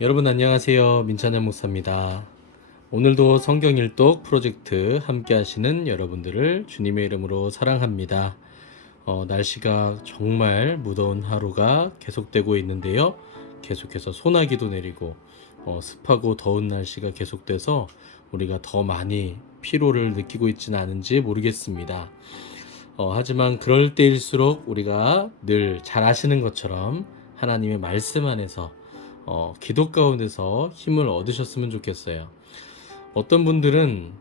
여러분 안녕하세요. 민찬현 목사입니다. 오늘도 성경 일독 프로젝트 함께 하시는 여러분들을 주님의 이름으로 사랑합니다. 날씨가 정말 무더운 하루가 계속되고 있는데요. 계속해서 소나기도 내리고 습하고 더운 날씨가 계속돼서 우리가 더 많이 피로를 느끼고 있지는 않은지 모르겠습니다. 하지만 그럴 때일수록 우리가 늘 잘 아시는 것처럼 하나님의 말씀 안에서 기도 가운데서 힘을 얻으셨으면 좋겠어요. 어떤 분들은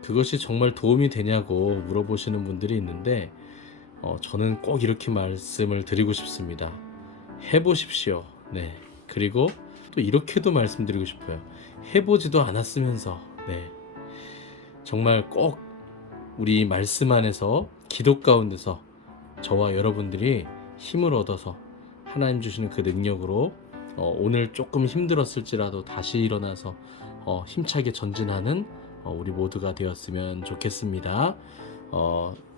그것이 정말 도움이 되냐고 물어보시는 분들이 있는데 저는 꼭 이렇게 말씀을 드리고 싶습니다. 해보십시오. 네. 그리고 또 이렇게도 말씀드리고 싶어요. 해보지도 않았으면서 정말 꼭 우리 말씀 안에서 기도 가운데서 저와 여러분들이 힘을 얻어서 하나님 주시는 그 능력으로 오늘 조금 힘들었을지라도 다시 일어나서 힘차게 전진하는 우리 모두가 되었으면 좋겠습니다.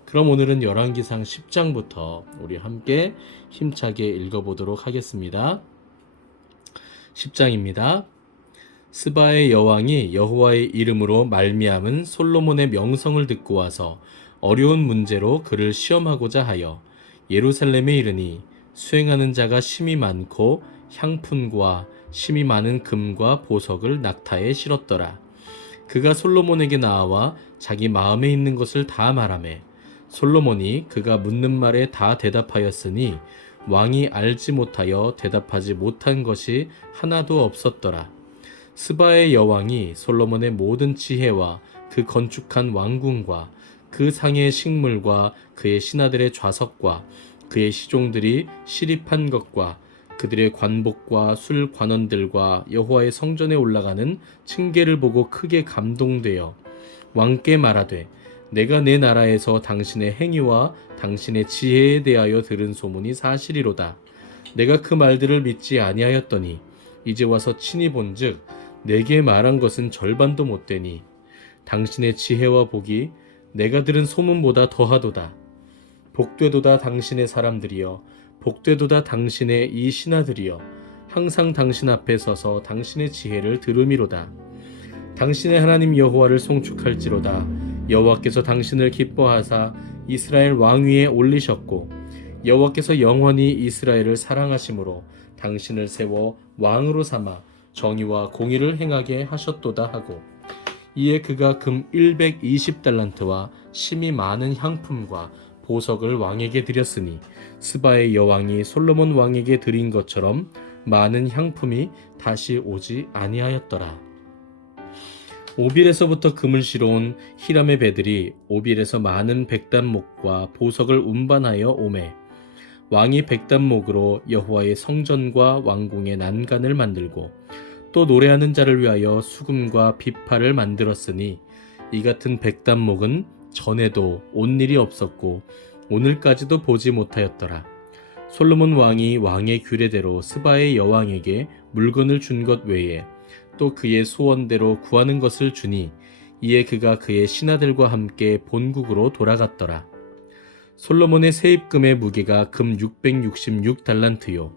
그럼 오늘은 열왕기상 10장부터 우리 함께 힘차게 읽어보도록 하겠습니다. 10장입니다. 스바의 여왕이 여호와의 이름으로 말미암은 솔로몬의 명성을 듣고 와서 어려운 문제로 그를 시험하고자 하여 예루살렘에 이르니 수행하는 자가 심이 많고 향품과 심이 많은 금과 보석을 낙타에 실었더라. 그가 솔로몬에게 나와 자기 마음에 있는 것을 다 말하매 솔로몬이 그가 묻는 말에 다 대답하였으니 왕이 알지 못하여 대답하지 못한 것이 하나도 없었더라. 스바의 여왕이 솔로몬의 모든 지혜와 그 건축한 왕궁과 그 상의 식물과 그의 신하들의 좌석과 그의 시종들이 시립한 것과 그들의 관복과 술 관원들과 여호와의 성전에 올라가는 층계를 보고 크게 감동되어 왕께 말하되 내가 내 나라에서 당신의 행위와 당신의 지혜에 대하여 들은 소문이 사실이로다. 내가 그 말들을 믿지 아니하였더니 이제 와서 친히 본즉 내게 말한 것은 절반도 못되니 당신의 지혜와 복이 내가 들은 소문보다 더하도다. 복되도다 당신의 사람들이여, 복되도다 당신의 이 신하들이여, 항상 당신 앞에 서서 당신의 지혜를 들음이로다. 당신의 하나님 여호와를 송축할지로다. 여호와께서 당신을 기뻐하사 이스라엘 왕위에 올리셨고 여호와께서 영원히 이스라엘을 사랑하심으로 당신을 세워 왕으로 삼아 정의와 공의를 행하게 하셨도다 하고 이에 그가 금 120달란트와 심이 많은 향품과 보석을 왕에게 드렸으니 스바의 여왕이 솔로몬 왕에게 드린 것처럼 많은 향품이 다시 오지 아니하였더라. 오빌에서부터 금을 실어온 히람의 배들이 오빌에서 많은 백단목과 보석을 운반하여 오매 왕이 백단목으로 여호와의 성전과 왕궁의 난간을 만들고 또 노래하는 자를 위하여 수금과 비파를 만들었으니 이 같은 백단목은 전에도 온 일이 없었고 오늘까지도 보지 못하였더라. 솔로몬 왕이 왕의 규례대로 스바의 여왕에게 물건을 준 것 외에 또 그의 소원대로 구하는 것을 주니 이에 그가 그의 신하들과 함께 본국으로 돌아갔더라. 솔로몬의 세입금의 무게가 금 666달란트요.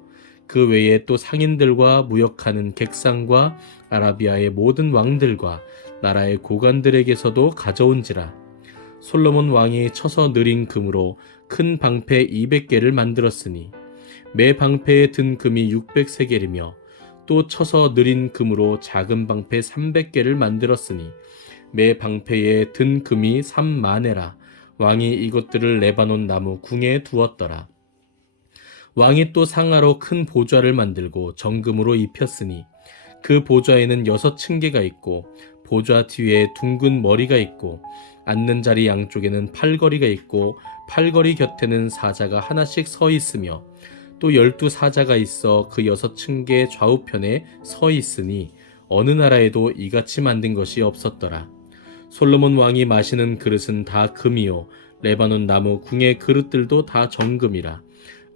그 외에 또 상인들과 무역하는 객상과 아라비아의 모든 왕들과 나라의 고관들에게서도 가져온지라. 솔로몬 왕이 쳐서 느린 금으로 큰 방패 200개를 만들었으니 매 방패에 든 금이 600세겔이며 또 쳐서 느린 금으로 작은 방패 300개를 만들었으니 매 방패에 든 금이 3만에라. 왕이 이것들을 레바논 나무 궁에 두었더라. 왕이 또 상아로 큰 보좌를 만들고 정금으로 입혔으니 그 보좌에는 6층계가 있고 보좌 뒤에 둥근 머리가 있고 앉는 자리 양쪽에는 팔걸이가 있고 팔걸이 곁에는 사자가 하나씩 서 있으며 또 12사자가 있어 그 6층계 좌우편에 서 있으니 어느 나라에도 이같이 만든 것이 없었더라. 솔로몬 왕이 마시는 그릇은 다 금이요 레바논 나무 궁의 그릇들도 다 정금이라.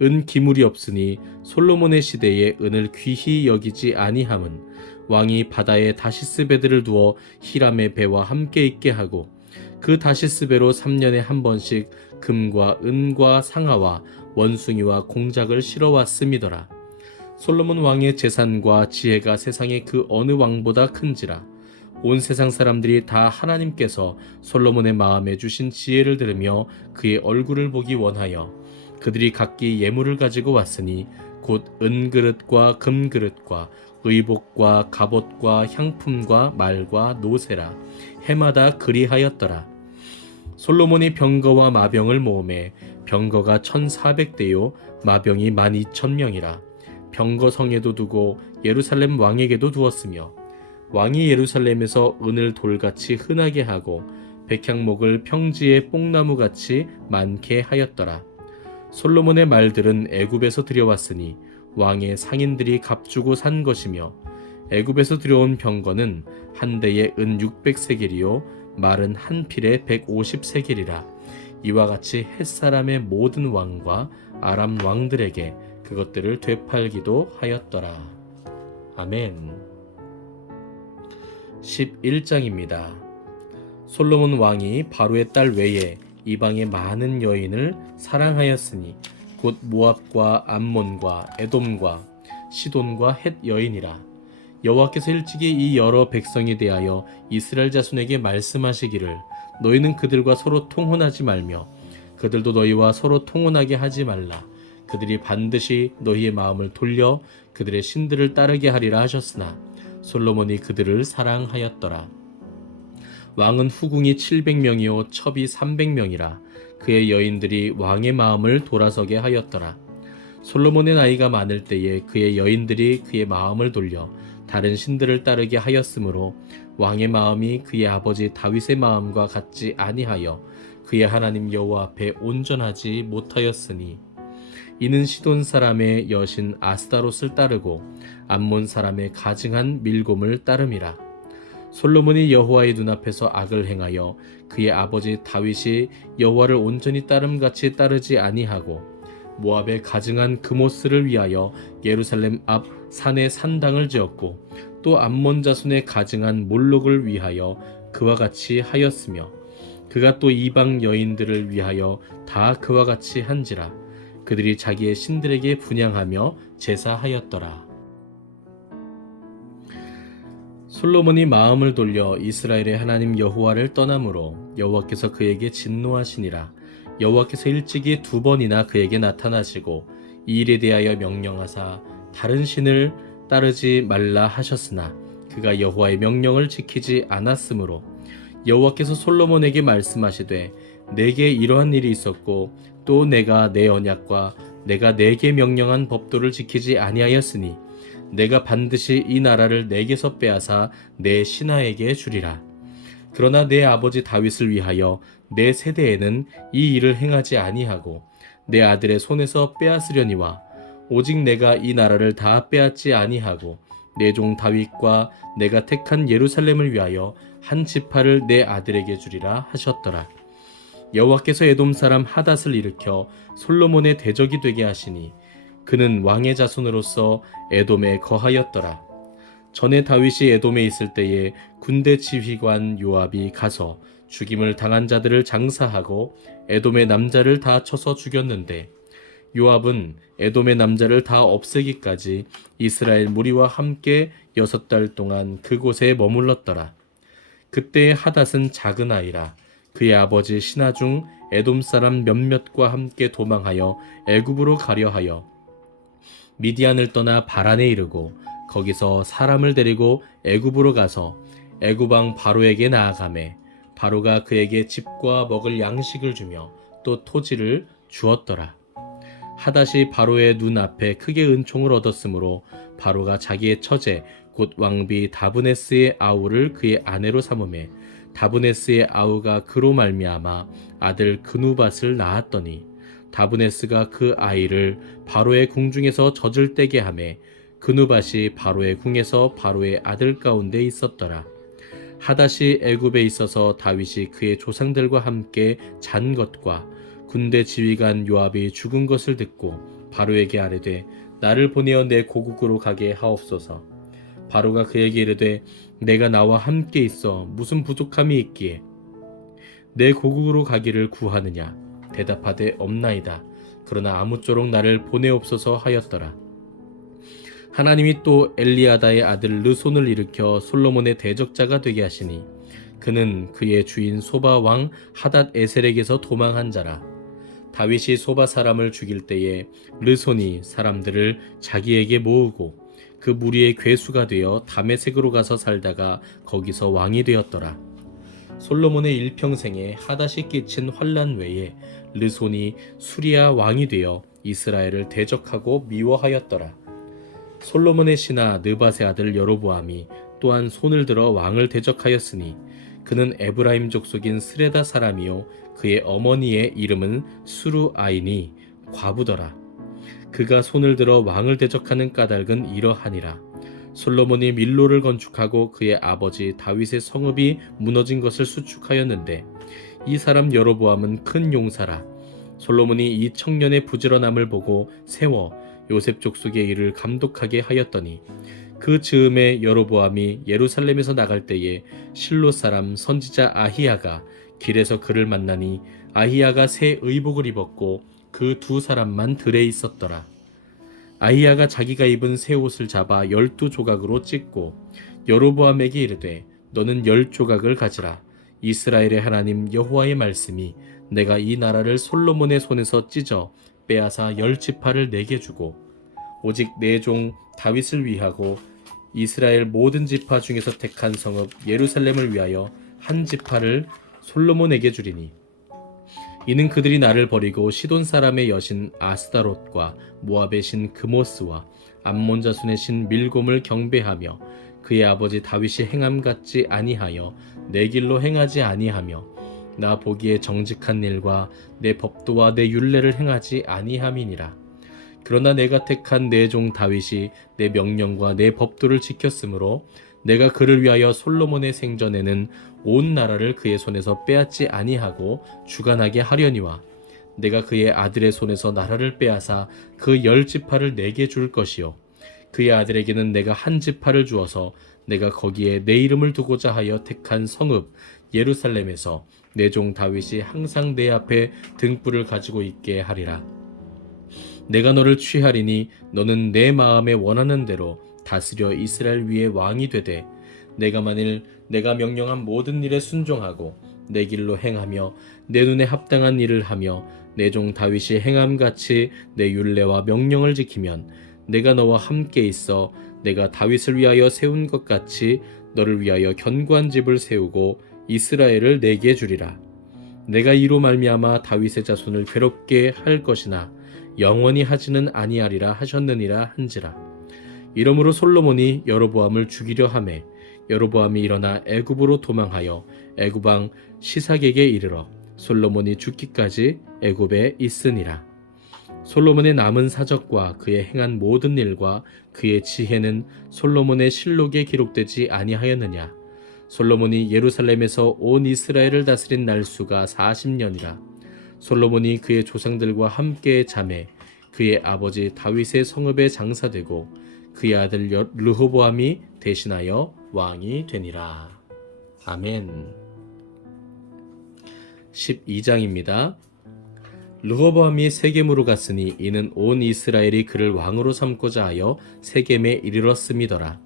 은 기물이 없으니 솔로몬의 시대에 은을 귀히 여기지 아니함은 왕이 바다에 다시스 배들을 두어 히람의 배와 함께 있게 하고 그 다시스 배로 3년에 한 번씩 금과 은과 상아와 원숭이와 공작을 실어왔음이더라. 솔로몬 왕의 재산과 지혜가 세상의 그 어느 왕보다 큰지라. 온 세상 사람들이 다 하나님께서 솔로몬의 마음에 주신 지혜를 들으며 그의 얼굴을 보기 원하여 그들이 각기 예물을 가지고 왔으니 곧 은그릇과 금그릇과 의복과 갑옷과 향품과 말과 노새라. 해마다 그리하였더라. 솔로몬이 병거와 마병을 모으매 병거가 1400대요 마병이 12,000명이라. 병거 성에도 두고 예루살렘 왕에게도 두었으며 왕이 예루살렘에서 은을 돌같이 흔하게 하고 백향목을 평지에 뽕나무같이 많게 하였더라. 솔로몬의 말들은 애굽에서 들여왔으니 왕의 상인들이 값주고 산 것이며 애굽에서 들여온 병거는 한 대에 은 600세겔이요 말은 한 필에 150세겔이라. 이와 같이 햇사람의 모든 왕과 아람 왕들에게 그것들을 되팔기도 하였더라. 아멘. 11장입니다. 솔로몬 왕이 바로의 딸 외에 이방의 많은 여인을 사랑하였으니 곧 모압과 암몬과 에돔과 시돈과 헷 여인이라. 여호와께서 일찍이 이 여러 백성에 대하여 이스라엘 자손에게 말씀하시기를 너희는 그들과 서로 통혼하지 말며 그들도 너희와 서로 통혼하게 하지 말라. 그들이 반드시 너희의 마음을 돌려 그들의 신들을 따르게 하리라 하셨으나 솔로몬이 그들을 사랑하였더라. 왕은 후궁이 700명이요 첩이 300명이라. 그의 여인들이 왕의 마음을 돌아서게 하였더라. 솔로몬의 나이가 많을 때에 그의 여인들이 그의 마음을 돌려 다른 신들을 따르게 하였으므로 왕의 마음이 그의 아버지 다윗의 마음과 같지 아니하여 그의 하나님 여호와 앞에 온전하지 못하였으니 이는 시돈 사람의 여신 아스다롯을 따르고 암몬 사람의 가증한 밀곰을 따름이라. 솔로몬이 여호와의 눈앞에서 악을 행하여 그의 아버지 다윗이 여호와를 온전히 따름같이 따르지 아니하고 모압의 가증한 그모스를 위하여 예루살렘 앞 산에 산당을 지었고 또 암몬 자손의 가증한 몰록을 위하여 그와 같이 하였으며 그가 또 이방 여인들을 위하여 다 그와 같이 한지라. 그들이 자기의 신들에게 분향하며 제사하였더라. 솔로몬이 마음을 돌려 이스라엘의 하나님 여호와를 떠남으로 여호와께서 그에게 진노하시니라. 여호와께서 일찍이 2번이나 그에게 나타나시고 이 일에 대하여 명령하사 다른 신을 따르지 말라 하셨으나 그가 여호와의 명령을 지키지 않았으므로 여호와께서 솔로몬에게 말씀하시되 내게 이러한 일이 있었고 또 내가 내 언약과 내가 내게 명령한 법도를 지키지 아니하였으니 내가 반드시 이 나라를 내게서 빼앗아 내 신하에게 주리라. 그러나 내 아버지 다윗을 위하여 내 세대에는 이 일을 행하지 아니하고 내 아들의 손에서 빼앗으려니와 오직 내가 이 나라를 다 빼앗지 아니하고 내 종 다윗과 내가 택한 예루살렘을 위하여 한 지파를 내 아들에게 주리라 하셨더라. 여호와께서 에돔 사람 하닷을 일으켜 솔로몬의 대적이 되게 하시니 그는 왕의 자손으로서 에돔에 거하였더라. 전에 다윗이 에돔에 있을 때에 군대 지휘관 요압이 가서 죽임을 당한 자들을 장사하고 에돔의 남자를 다 쳐서 죽였는데 요압은 에돔의 남자를 다 없애기까지 이스라엘 무리와 함께 6달 동안 그곳에 머물렀더라. 그때의 하닷은 작은 아이라 그의 아버지 신하 중 에돔 사람 몇몇과 함께 도망하여 애굽으로 가려 하여 미디안을 떠나 바란에 이르고 거기서 사람을 데리고 애굽으로 가서 애굽 왕 바로에게 나아가매 바로가 그에게 집과 먹을 양식을 주며 또 토지를 주었더라. 하닷이 바로의 눈앞에 크게 은총을 얻었으므로 바로가 자기의 처제 곧 왕비 다브네스의 아우를 그의 아내로 삼으매 다브네스의 아우가 그로 말미암아 아들 그누밧을 낳았더니 다브네스가 그 아이를 바로의 궁중에서 젖을 떼게 하매 그누밧이 바로의 궁에서 바로의 아들 가운데 있었더라. 하닷이 애굽에 있어서 다윗이 그의 조상들과 함께 잔 것과 군대 지휘관 요압이 죽은 것을 듣고 바로에게 아뢰되 나를 보내어 내 고국으로 가게 하옵소서. 바로가 그에게 이르되 내가 나와 함께 있어 무슨 부족함이 있기에 내 고국으로 가기를 구하느냐. 대답하되 없나이다. 그러나 아무쪼록 나를 보내옵소서 하였더라. 하나님이 또 엘리아다의 아들 르손을 일으켜 솔로몬의 대적자가 되게 하시니 그는 그의 주인 소바 왕 하닷 에셀에게서 도망한 자라. 다윗이 소바 사람을 죽일 때에 르손이 사람들을 자기에게 모으고 그 무리의 괴수가 되어 다메섹으로 가서 살다가 거기서 왕이 되었더라. 솔로몬의 일평생에 하닷이 끼친 환난 외에 르손이 수리아 왕이 되어 이스라엘을 대적하고 미워하였더라. 솔로몬의 신하 느밧의 아들 여로보암이 또한 손을 들어 왕을 대적하였으니 그는 에브라임 족속인 스레다 사람이요 그의 어머니의 이름은 수루아이니 과부더라. 그가 손을 들어 왕을 대적하는 까닭은 이러하니라. 솔로몬이 밀로를 건축하고 그의 아버지 다윗의 성읍이 무너진 것을 수축하였는데 이 사람 여로보암은 큰 용사라. 솔로몬이 이 청년의 부지런함을 보고 세워 요셉 족속의 일을 감독하게 하였더니 그 즈음에 여로보암이 예루살렘에서 나갈 때에 실로 사람 선지자 아히야가 길에서 그를 만나니 아히야가 새 의복을 입었고 그 두 사람만 들에 있었더라. 아히야가 자기가 입은 새 옷을 잡아 12조각으로 찢고 여로보암에게 이르되 너는 10조각을 가지라. 이스라엘의 하나님 여호와의 말씀이 내가 이 나라를 솔로몬의 손에서 찢어 빼앗아 10지파를 내게 주고 오직 내 종 다윗을 위하고 이스라엘 모든 지파 중에서 택한 성읍 예루살렘을 위하여 한 지파를 솔로몬에게 주리니 이는 그들이 나를 버리고 시돈 사람의 여신 아스다롯과 모압의 신 그모스와 암몬 자손의 신 밀곰을 경배하며 그의 아버지 다윗이 행함 같지 아니하여 내 길로 행하지 아니하며 나 보기에 정직한 일과 내 법도와 내 율례를 행하지 아니함이니라. 그러나 내가 택한 내 종 다윗이 내 명령과 내 법도를 지켰으므로 내가 그를 위하여 솔로몬의 생전에는 온 나라를 그의 손에서 빼앗지 아니하고 주관하게 하려니와 내가 그의 아들의 손에서 나라를 빼앗아 그 10지파를 내게 줄 것이요 그의 아들에게는 내가 한 지파를 주어서 내가 거기에 내 이름을 두고자 하여 택한 성읍 예루살렘에서 내 종 다윗이 항상 내 앞에 등불을 가지고 있게 하리라. 내가 너를 취하리니 너는 내 마음에 원하는 대로 다스려 이스라엘 위에 왕이 되되 내가 만일 내가 명령한 모든 일에 순종하고 내 길로 행하며 내 눈에 합당한 일을 하며 내 종 다윗이 행함같이 내 율례와 명령을 지키면 내가 너와 함께 있어 내가 다윗을 위하여 세운 것 같이 너를 위하여 견고한 집을 세우고 이스라엘을 내게 주리라. 내가 이로 말미암아 다윗의 자손을 괴롭게 할 것이나 영원히 하지는 아니하리라 하셨느니라 한지라. 이러므로 솔로몬이 여로보암을 죽이려 하매 여로보암이 일어나 애굽으로 도망하여 애굽 왕 시삭에게 이르러 솔로몬이 죽기까지 애굽에 있으니라. 솔로몬의 남은 사적과 그의 행한 모든 일과 그의 지혜는 솔로몬의 실록에 기록되지 아니하였느냐. 솔로몬이 예루살렘에서 온 이스라엘을 다스린 날수가 40년이라. 솔로몬이 그의 조상들과 함께 잠에 그의 아버지 다윗의 성읍에 장사되고 그의 아들 르호보암이 대신하여 왕이 되니라. 아멘. 12장입니다. 르호보암이 세겜으로 갔으니 이는 온 이스라엘이 그를 왕으로 삼고자 하여 세겜에 이르렀음이더라.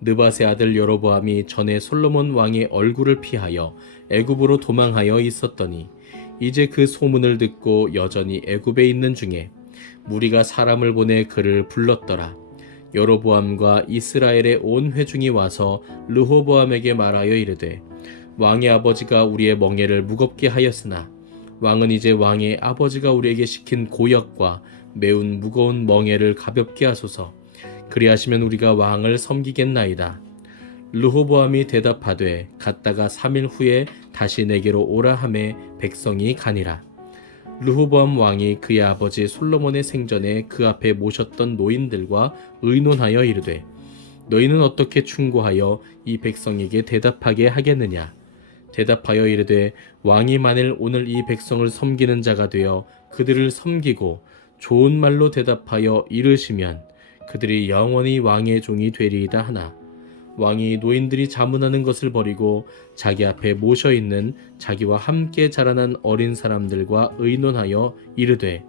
느밧의 아들 여로보암이 전에 솔로몬 왕의 얼굴을 피하여 애굽으로 도망하여 있었더니 이제 그 소문을 듣고 여전히 애굽에 있는 중에 무리가 사람을 보내 그를 불렀더라. 여로보암과 이스라엘의 온 회중이 와서 르호보암에게 말하여 이르되 왕의 아버지가 우리의 멍에를 무겁게 하였으나 왕은 이제 왕의 아버지가 우리에게 시킨 고역과 매운 무거운 멍에를 가볍게 하소서. 그리하시면 우리가 왕을 섬기겠나이다. 르호보암이 대답하되 갔다가 3일 후에 다시 내게로 오라 하매 백성이 가니라. 르호보암 왕이 그의 아버지 솔로몬의 생전에 그 앞에 모셨던 노인들과 의논하여 이르되 너희는 어떻게 충고하여 이 백성에게 대답하게 하겠느냐. 대답하여 이르되 왕이 만일 오늘 이 백성을 섬기는 자가 되어 그들을 섬기고 좋은 말로 대답하여 이르시면 그들이 영원히 왕의 종이 되리이다 하나 왕이 노인들이 자문하는 것을 버리고 자기 앞에 모셔 있는 자기와 함께 자라난 어린 사람들과 의논하여 이르되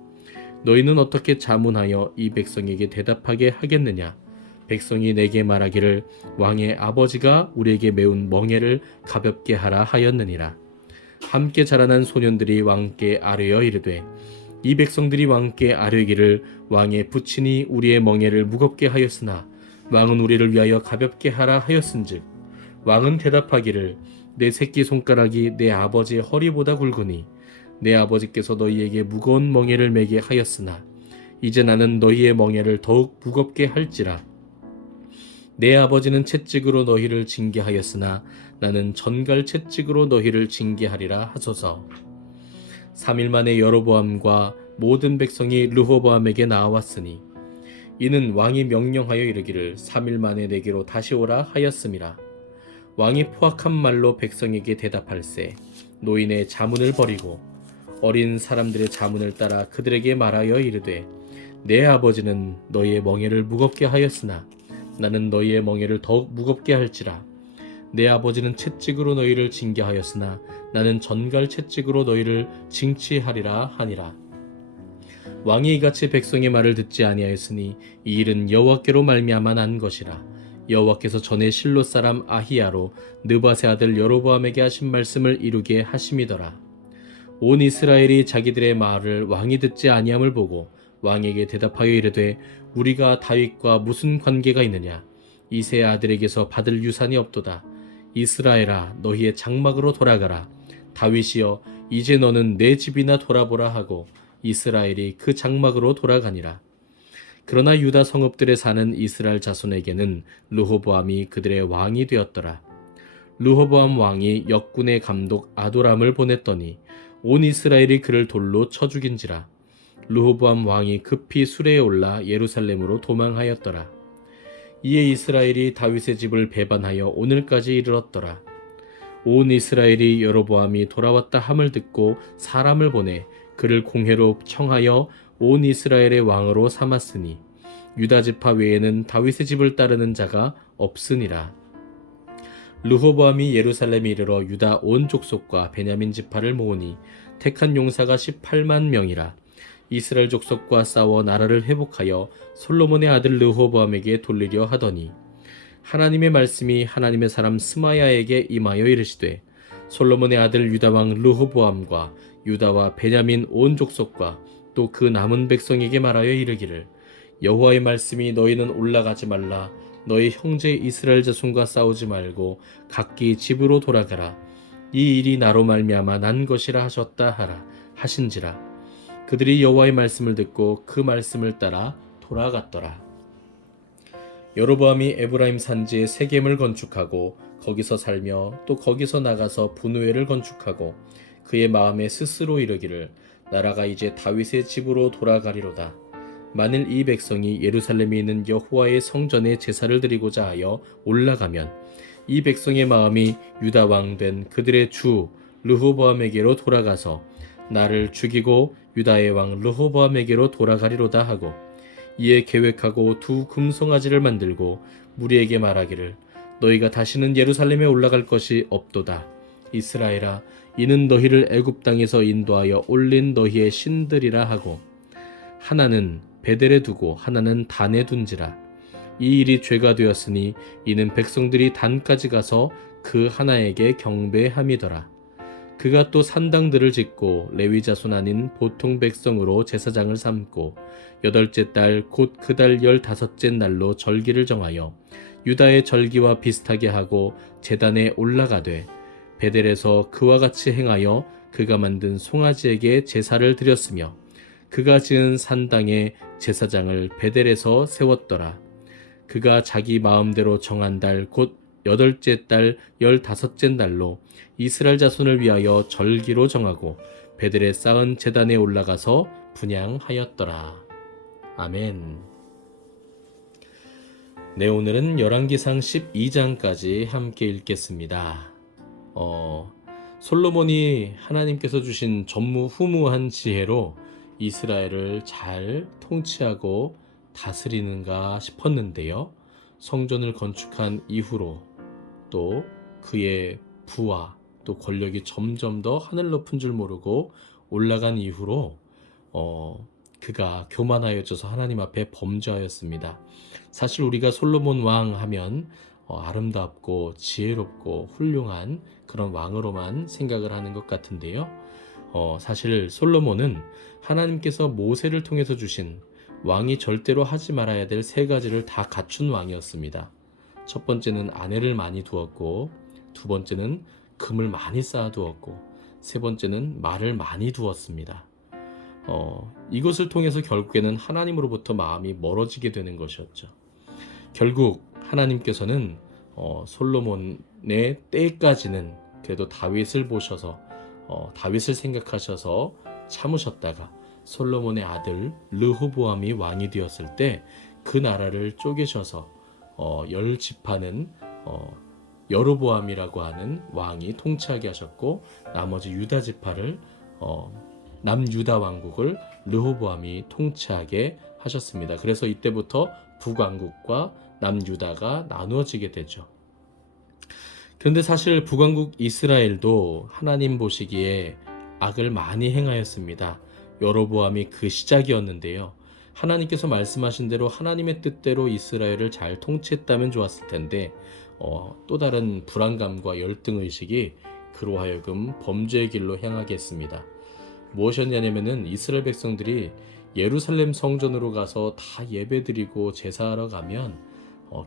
너희는 어떻게 자문하여 이 백성에게 대답하게 하겠느냐. 백성이 내게 말하기를 왕의 아버지가 우리에게 메운 멍에를 가볍게 하라 하였느니라. 함께 자라난 소년들이 왕께 아뢰어 이르되 이 백성들이 왕께 아뢰기를 왕의 부친이 우리의 멍에를 무겁게 하였으나 왕은 우리를 위하여 가볍게 하라 하였은즉 왕은 대답하기를 내 새끼 손가락이 내 아버지의 허리보다 굵으니 내 아버지께서 너희에게 무거운 멍에를 매게 하였으나 이제 나는 너희의 멍에를 더욱 무겁게 할지라. 내 아버지는 채찍으로 너희를 징계하였으나 나는 전갈 채찍으로 너희를 징계하리라 하소서. 3일 만에 여로보암과 모든 백성이 르호보암에게 나왔으니 이는 왕이 명령하여 이르기를 3일 만에 내게로 다시 오라 하였음이라. 왕이 포악한 말로 백성에게 대답할세 노인의 자문을 버리고 어린 사람들의 자문을 따라 그들에게 말하여 이르되 내 아버지는 너희의 멍에를 무겁게 하였으나 나는 너희의 멍에를 더욱 무겁게 할지라. 내 아버지는 채찍으로 너희를 징계하였으나 나는 전갈 채찍으로 너희를 징치하리라 하니라. 왕이 이같이 백성의 말을 듣지 아니하였으니 이 일은 여호와께로 말미암아 난 것이라. 여호와께서 전에 실로 사람 아히야로 느밧의 아들 여로보암에게 하신 말씀을 이루게 하심이더라. 온 이스라엘이 자기들의 말을 왕이 듣지 아니함을 보고 왕에게 대답하여 이르되 우리가 다윗과 무슨 관계가 있느냐? 이새의 아들에게서 받을 유산이 없도다. 이스라엘아 너희의 장막으로 돌아가라. 다윗이여 이제 너는 내 집이나 돌아보라 하고 이스라엘이 그 장막으로 돌아가니라. 그러나 유다 성읍들에 사는 이스라엘 자손에게는 르호보암이 그들의 왕이 되었더라. 르호보암 왕이 역군의 감독 아도람을 보냈더니 온 이스라엘이 그를 돌로 쳐 죽인지라. 르호보암 왕이 급히 수레에 올라 예루살렘으로 도망하였더라. 이에 이스라엘이 다윗의 집을 배반하여 오늘까지 이르렀더라. 온 이스라엘이 여로보암이 돌아왔다 함을 듣고 사람을 보내 그를 공회로 청하여 온 이스라엘의 왕으로 삼았으니 유다 지파 외에는 다윗의 집을 따르는 자가 없으니라. 르호보암이 예루살렘에 이르러 유다 온 족속과 베냐민 지파를 모으니 택한 용사가 18만 명이라. 이스라엘 족속과 싸워 나라를 회복하여 솔로몬의 아들 르호보암에게 돌리려 하더니 하나님의 말씀이 하나님의 사람 스마야에게 임하여 이르시되 솔로몬의 아들 유다 왕 르호보암과 유다와 베냐민 온 족속과 또 그 남은 백성에게 말하여 이르기를 여호와의 말씀이 너희는 올라가지 말라. 너희 형제 이스라엘 자손과 싸우지 말고 각기 집으로 돌아가라. 이 일이 나로 말미암아 난 것이라 하셨다 하라 하신지라. 그들이 여호와의 말씀을 듣고 그 말씀을 따라 돌아갔더라. 여로보암이 에브라임 산지에 세겜을 건축하고 거기서 살며 또 거기서 나가서 분우엘을 건축하고 그의 마음에 스스로 이르기를 나라가 이제 다윗의 집으로 돌아가리로다. 만일 이 백성이 예루살렘에 있는 여호와의 성전에 제사를 드리고자 하여 올라가면 이 백성의 마음이 유다 왕 된 그들의 주 르호보암에게로 돌아가서 나를 죽이고 유다의 왕 르호보암에게로 돌아가리로다 하고 이에 계획하고 두 금송아지를 만들고 무리에게 말하기를 너희가 다시는 예루살렘에 올라갈 것이 없도다. 이스라엘아 이는 너희를 애굽 땅에서 인도하여 올린 너희의 신들이라 하고 하나는 베델에 두고 하나는 단에 둔지라. 이 일이 죄가 되었으니 이는 백성들이 단까지 가서 그 하나에게 경배함이더라. 그가 또 산당들을 짓고 레위 자손 아닌 보통 백성으로 제사장을 삼고 8째 달 곧 그 달 15째 날로 절기를 정하여 유다의 절기와 비슷하게 하고 제단에 올라가되 베델에서 그와 같이 행하여 그가 만든 송아지에게 제사를 드렸으며 그가 지은 산당에 제사장을 베델에서 세웠더라. 그가 자기 마음대로 정한 달 곧 8째 달 15째 날로 이스라엘 자손을 위하여 절기로 정하고 베델에 쌓은 제단에 올라가서 분향하였더라. 아멘. 네, 오늘은 열왕기상 12장까지 함께 읽겠습니다. 솔로몬이 하나님께서 주신 전무후무한 지혜로 이스라엘을 잘 통치하고 다스리는가 싶었는데요. 성전을 건축한 이후로 또 그의 부와 또 권력이 점점 더 하늘 높은 줄 모르고 올라간 이후로 그가 교만하여져서 하나님 앞에 범죄하였습니다. 사실 우리가 솔로몬 왕 하면 아름답고 지혜롭고 훌륭한 그런 왕으로만 생각을 하는 것 같은데요. 사실 솔로몬은 하나님께서 모세를 통해서 주신 왕이 절대로 하지 말아야 될 세 가지를 다 갖춘 왕이었습니다. 첫 번째는 아내를 많이 두었고, 두 번째는 금을 많이 쌓아두었고, 세 번째는 말을 많이 두었습니다. 이것을 통해서 결국에는 하나님으로부터 마음이 멀어지게 되는 것이었죠. 결국 하나님께서는 솔로몬의 때까지는 그래도 다윗을 보셔서 다윗을 생각하셔서 참으셨다가 솔로몬의 아들 르호보암이 왕이 되었을 때 그 나라를 쪼개셔서 열 지파는 여로보암이라고 하는 왕이 통치하게 하셨고, 나머지 유다 지파를 남유다 왕국을 르호보암이 통치하게 하셨습니다. 그래서 이때부터 북왕국과 남유다가 나누어지게 되죠. 그런데 사실 북왕국 이스라엘도 하나님 보시기에 악을 많이 행하였습니다. 여로보암이 그 시작이었는데요. 하나님께서 말씀하신 대로 하나님의 뜻대로 이스라엘을 잘 통치했다면 좋았을 텐데 또 다른 불안감과 열등의식이 그로 하여금 범죄의 길로 향하게 했습니다. 무엇이었냐면은 이스라엘 백성들이 예루살렘 성전으로 가서 다 예배드리고 제사하러 가면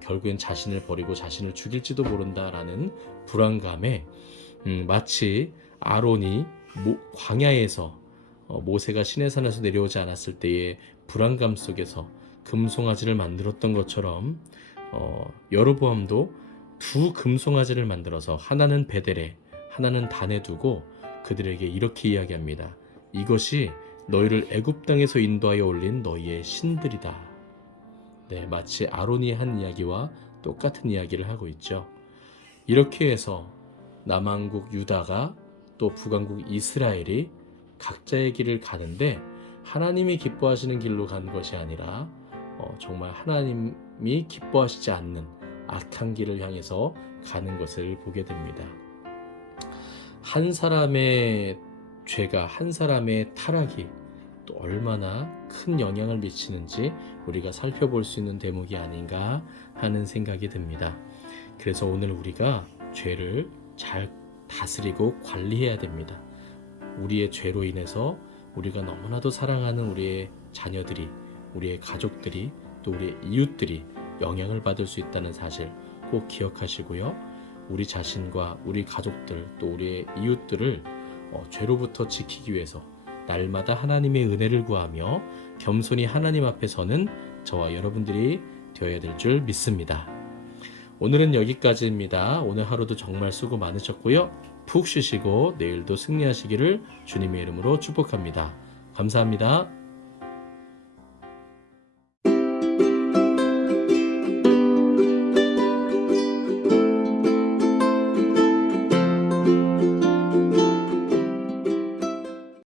결국엔 자신을 버리고 자신을 죽일지도 모른다라는 불안감에 마치 아론이 광야에서 모세가 시내산에서 내려오지 않았을 때의 불안감 속에서 금송아지를 만들었던 것처럼 여로보암도 두 금송아지를 만들어서 하나는 베델에 하나는 단에 두고 그들에게 이렇게 이야기합니다. 이것이 너희를 애굽 땅에서 인도하여 올린 너희의 신들이다. 네, 마치 아론이 한 이야기와 똑같은 이야기를 하고 있죠. 이렇게 해서 남왕국 유다가 또 북왕국 이스라엘이 각자의 길을 가는데 하나님이 기뻐하시는 길로 간 것이 아니라 정말 하나님이 기뻐하시지 않는 악한 길을 향해서 가는 것을 보게 됩니다. 한 사람의 죄가, 한 사람의 타락이 또 얼마나 큰 영향을 미치는지 우리가 살펴볼 수 있는 대목이 아닌가 하는 생각이 듭니다. 그래서 오늘 우리가 죄를 잘 다스리고 관리해야 됩니다. 우리의 죄로 인해서 우리가 너무나도 사랑하는 우리의 자녀들이, 우리의 가족들이, 또 우리의 이웃들이 영향을 받을 수 있다는 사실 꼭 기억하시고요. 우리 자신과 우리 가족들, 또 우리의 이웃들을 죄로부터 지키기 위해서 날마다 하나님의 은혜를 구하며 겸손히 하나님 앞에 서는 저와 여러분들이 되어야 될 줄 믿습니다. 오늘은 여기까지입니다. 오늘 하루도 정말 수고 많으셨고요. 푹 쉬시고 내일도 승리하시기를 주님의 이름으로 축복합니다. 감사합니다.